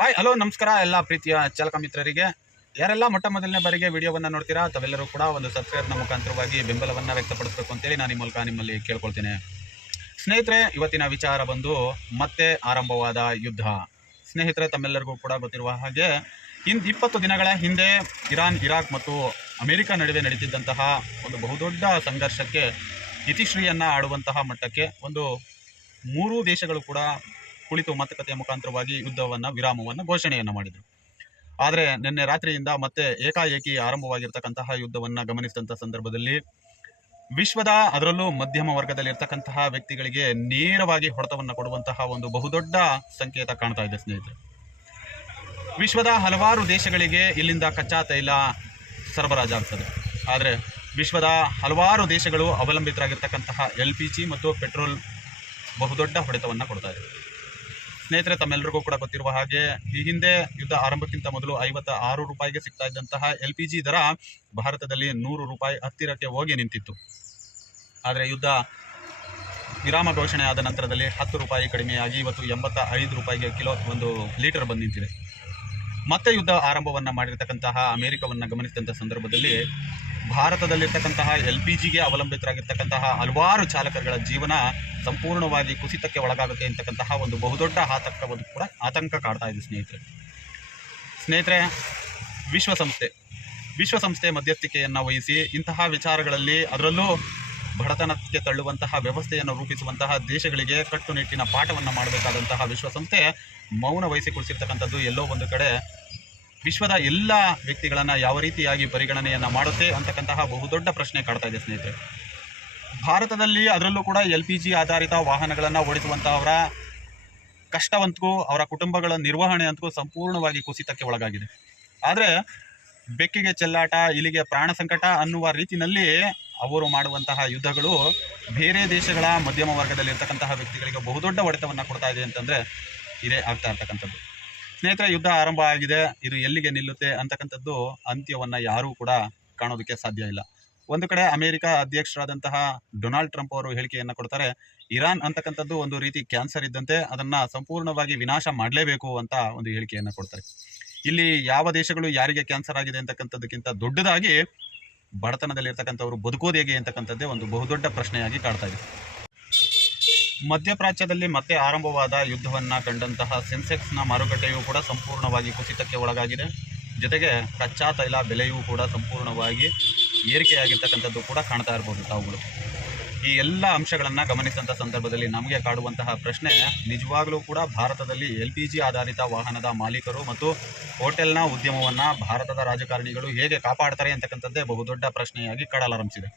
Hi hello ನಮಸ್ಕಾರ ಎಲ್ಲ ಪ್ರೀತಿಯ ಚಾಲಕ ಮಿತ್ರರಿಗೆ ಯಾರೆಲ್ಲ ಮೊಟ್ಟ ಮೊದಲನೇ ಬಾರಿಗೆ ವಿಡಿಯೋವನ್ನು ನೋಡ್ತೀರಾ ತಾವೆಲ್ಲರೂ ಕೂಡ ಒಂದು ಸಬ್ಸ್ಕ್ರೈಬ್ನ ಮುಖಾಂತರವಾಗಿ ಬೆಂಬಲವನ್ನು ವ್ಯಕ್ತಪಡಿಸಬೇಕು ಅಂತೇಳಿ ನಾನು ಈ ಮೂಲಕ ನಿಮ್ಮಲ್ಲಿ ಕೇಳ್ಕೊಳ್ತೇನೆ. ಸ್ನೇಹಿತರೆ, ಇವತ್ತಿನ ವಿಚಾರ ಬಂದು ಮತ್ತೆ ಆರಂಭವಾದ ಯುದ್ಧ. ಸ್ನೇಹಿತರೆ, ತಮ್ಮೆಲ್ಲರಿಗೂ ಕೂಡ ಗೊತ್ತಿರುವ ಹಾಗೆ 20 ದಿನಗಳ ಹಿಂದೆ ಇರಾನ್, ಇರಾಕ್ ಮತ್ತು ಅಮೆರಿಕ ನಡುವೆ ನಡೀತಿದ್ದಂತಹ ಒಂದು ಬಹುದೊಡ್ಡ ಸಂಘರ್ಷಕ್ಕೆ ಇತಿಶ್ರೀಯನ್ನು ಆಡುವಂತಹ ಮಟ್ಟಕ್ಕೆ ಒಂದು 3 ದೇಶಗಳು ಕೂಡ ಕುಳಿತು ಮಾತುಕತೆಯ ಮುಖಾಂತರವಾಗಿ ವಿರಾಮವನ್ನು ಘೋಷಣೆಯನ್ನು ಮಾಡಿದರು. ಆದರೆ ನಿನ್ನೆ ರಾತ್ರಿಯಿಂದ ಮತ್ತೆ ಏಕಾಏಕಿ ಆರಂಭವಾಗಿರ್ತಕ್ಕಂತಹ ಯುದ್ಧವನ್ನು ಗಮನಿಸಿದಂಥ ಸಂದರ್ಭದಲ್ಲಿ ವಿಶ್ವದ, ಅದರಲ್ಲೂ ಮಧ್ಯಮ ವರ್ಗದಲ್ಲಿರ್ತಕ್ಕಂತಹ ವ್ಯಕ್ತಿಗಳಿಗೆ ನೇರವಾಗಿ ಹೊಡೆತವನ್ನು ಕೊಡುವಂತಹ ಒಂದು ಬಹುದೊಡ್ಡ ಸಂಕೇತ ಕಾಣ್ತಾ ಇದೆ. ಸ್ನೇಹಿತರೆ, ವಿಶ್ವದ ಹಲವಾರು ದೇಶಗಳಿಗೆ ಇಲ್ಲಿಂದ ಕಚ್ಚಾ ತೈಲ ಸರಬರಾಜಾಗ್ತದೆ. ಆದರೆ ವಿಶ್ವದ ಹಲವಾರು ದೇಶಗಳು ಅವಲಂಬಿತರಾಗಿರ್ತಕ್ಕಂತಹ LPG ಮತ್ತು ಪೆಟ್ರೋಲ್ ಬಹುದೊಡ್ಡ ಹೊಡೆತವನ್ನು ಕೊಡ್ತಾ ಇದೆ. ಸ್ನೇಹಿತರೆ, ತಮ್ಮೆಲ್ಲರಿಗೂ ಕೂಡ ಗೊತ್ತಿರುವ ಹಾಗೆ ಈ ಹಿಂದೆ ಯುದ್ಧ ಆರಂಭಕ್ಕಿಂತ ಮೊದಲು 56 ರೂಪಾಯಿಗೆ ಸಿಗ್ತಾ ಇದ್ದಂತಹ LPG ದರ ಭಾರತದಲ್ಲಿ 100 ರೂಪಾಯಿ ಹತ್ತಿರಕ್ಕೆ ಹೋಗಿ ನಿಂತಿತ್ತು. ಆದರೆ ಯುದ್ಧ ವಿರಾಮ ಘೋಷಣೆ ಆದ ನಂತರದಲ್ಲಿ 10 ರೂಪಾಯಿ ಕಡಿಮೆಯಾಗಿ ಇವತ್ತು 85 ರೂಪಾಯಿಗೆ ಒಂದು ಲೀಟರ್ ಬಂದು ನಿಂತಿದೆ. ಮತ್ತೆ ಯುದ್ಧ ಆರಂಭವನ್ನು ಮಾಡಿರ್ತಕ್ಕಂತಹ ಅಮೆರಿಕವನ್ನು ಗಮನಿಸಿದಂಥ ಸಂದರ್ಭದಲ್ಲಿ ಭಾರತದಲ್ಲಿರ್ತಕ್ಕಂತಹ LPGಗೆ ಅವಲಂಬಿತರಾಗಿರ್ತಕ್ಕಂತಹ ಹಲವಾರು ಚಾಲಕರುಗಳ ಜೀವನ ಸಂಪೂರ್ಣವಾಗಿ ಕುಸಿತಕ್ಕೆ ಒಳಗಾಗುತ್ತೆ ಅಂತಕ್ಕಂತಹ ಒಂದು ಬಹುದೊಡ್ಡ ಆತಂಕ ಕಾಡ್ತಾ ಇದೆ. ಸ್ನೇಹಿತರೆ, ವಿಶ್ವಸಂಸ್ಥೆ ಮಧ್ಯಸ್ಥಿಕೆಯನ್ನು ವಹಿಸಿ ಇಂತಹ ವಿಚಾರಗಳಲ್ಲಿ, ಅದರಲ್ಲೂ ಬಡತನಕ್ಕೆ ತಳ್ಳುವಂತಹ ವ್ಯವಸ್ಥೆಯನ್ನು ರೂಪಿಸುವಂತಹ ದೇಶಗಳಿಗೆ ಕಟ್ಟುನಿಟ್ಟಿನ ಪಾಠವನ್ನು ಮಾಡಬೇಕಾದಂತಹ ವಿಶ್ವಸಂಸ್ಥೆ ಮೌನ ವಹಿಸಿ ಕುಳಿಸಿರ್ತಕ್ಕಂಥದ್ದು ಎಲ್ಲೋ ಒಂದು ಕಡೆ ವಿಶ್ವದ ಎಲ್ಲ ವ್ಯಕ್ತಿಗಳನ್ನು ಯಾವ ರೀತಿಯಾಗಿ ಪರಿಗಣನೆಯನ್ನು ಮಾಡುತ್ತೆ ಅಂತಕ್ಕಂತಹ ಬಹುದೊಡ್ಡ ಪ್ರಶ್ನೆ ಕಾಡ್ತಾ ಇದೆ. ಸ್ನೇಹಿತರೆ, ಭಾರತದಲ್ಲಿ ಅದರಲ್ಲೂ ಕೂಡ LPG ಆಧಾರಿತ ವಾಹನಗಳನ್ನು ಓಡಿಸುವಂಥವರ ಕಷ್ಟವಂತೂ, ಅವರ ಕುಟುಂಬಗಳ ನಿರ್ವಹಣೆ ಅಂತೂ ಸಂಪೂರ್ಣವಾಗಿ ಕುಸಿತಕ್ಕೆ ಒಳಗಾಗಿದೆ. ಆದರೆ ಬೆಕ್ಕಿಗೆ ಚೆಲ್ಲಾಟ, ಇಲಿಗೆ ಪ್ರಾಣ ಸಂಕಟ ಅನ್ನುವ ರೀತಿಯಲ್ಲಿ ಅವರು ಮಾಡುವಂತಹ ಯುದ್ಧಗಳು ಬೇರೆ ದೇಶಗಳ ಮಧ್ಯಮ ವರ್ಗದಲ್ಲಿರ್ತಕ್ಕಂತಹ ವ್ಯಕ್ತಿಗಳಿಗೆ ಬಹುದೊಡ್ಡ ಹೊಡೆತವನ್ನು ಕೊಡ್ತಾ ಇದೆ ಅಂತಂದರೆ ಇದೇ ಆಗ್ತಾ ಇರ್ತಕ್ಕಂಥದ್ದು. ಸ್ನೇಹಿತರೆ, ಯುದ್ಧ ಆರಂಭ ಆಗಿದೆ, ಇದು ಎಲ್ಲಿಗೆ ನಿಲ್ಲುತ್ತೆ ಅಂತಕ್ಕಂಥದ್ದು ಅಂತ್ಯವನ್ನು ಯಾರೂ ಕೂಡ ಕಾಣೋದಕ್ಕೆ ಸಾಧ್ಯ ಇಲ್ಲ. ಒಂದು ಕಡೆ ಅಮೆರಿಕ ಅಧ್ಯಕ್ಷರಾದಂತಹ ಡೊನಾಲ್ಡ್ ಟ್ರಂಪ್ ಅವರು ಹೇಳಿಕೆಯನ್ನು ಕೊಡ್ತಾರೆ, ಇರಾನ್ ಅಂತಕ್ಕಂಥದ್ದು ಒಂದು ರೀತಿ ಕ್ಯಾನ್ಸರ್ ಇದ್ದಂತೆ, ಅದನ್ನು ಸಂಪೂರ್ಣವಾಗಿ ವಿನಾಶ ಮಾಡಲೇಬೇಕು ಅಂತ ಒಂದು ಹೇಳಿಕೆಯನ್ನು ಕೊಡ್ತಾರೆ. ಇಲ್ಲಿ ಯಾವ ದೇಶಗಳು ಯಾರಿಗೆ ಕ್ಯಾನ್ಸರ್ ಆಗಿದೆ ಅಂತಕ್ಕಂಥದ್ದಕ್ಕಿಂತ ದೊಡ್ಡದಾಗಿ ಬಡತನದಲ್ಲಿರ್ತಕ್ಕಂಥವ್ರು ಬದುಕೋದು ಹೇಗೆ ಅಂತಕ್ಕಂಥದ್ದೇ ಒಂದು ಬಹುದೊಡ್ಡ ಪ್ರಶ್ನೆಯಾಗಿ ಕಾಡ್ತಾ ಇದೆ. ಮಧ್ಯಪ್ರಾಚ್ಯದಲ್ಲಿ ಮತ್ತೆ ಆರಂಭವಾದ ಯುದ್ಧವನ್ನು ಕಂಡಂತಹ ಸೆನ್ಸೆಕ್ಸ್ನ ಮಾರುಕಟ್ಟೆಯೂ ಕೂಡ ಸಂಪೂರ್ಣವಾಗಿ ಕುಸಿತಕ್ಕೆ ಒಳಗಾಗಿದೆ. ಜೊತೆಗೆ ಕಚ್ಚಾ ತೈಲ ಬೆಲೆಯೂ ಕೂಡ ಸಂಪೂರ್ಣವಾಗಿ ಏರಿಕೆಯಾಗಿರ್ತಕ್ಕಂಥದ್ದು ಕೂಡ ಕಾಣ್ತಾ ಇರ್ಬೋದು ತಾವುಗಳು. ಈ ಎಲ್ಲ ಅಂಶಗಳನ್ನು ಗಮನಿಸಿದಂಥ ಸಂದರ್ಭದಲ್ಲಿ ನಮಗೆ ಕಾಡುವಂತಹ ಪ್ರಶ್ನೆ, ನಿಜವಾಗಲೂ ಕೂಡ ಭಾರತದಲ್ಲಿ LPG ಆಧಾರಿತ ವಾಹನದ ಮಾಲೀಕರು ಮತ್ತು ಹೋಟೆಲ್ನ ಉದ್ಯಮವನ್ನು ಭಾರತದ ರಾಜಕಾರಣಿಗಳು ಹೇಗೆ ಕಾಪಾಡ್ತಾರೆ ಅಂತಕ್ಕಂಥದ್ದೇ ಬಹುದೊಡ್ಡ ಪ್ರಶ್ನೆಯಾಗಿ ಕಾಡಲಾರಂಭಿಸಿದೆ.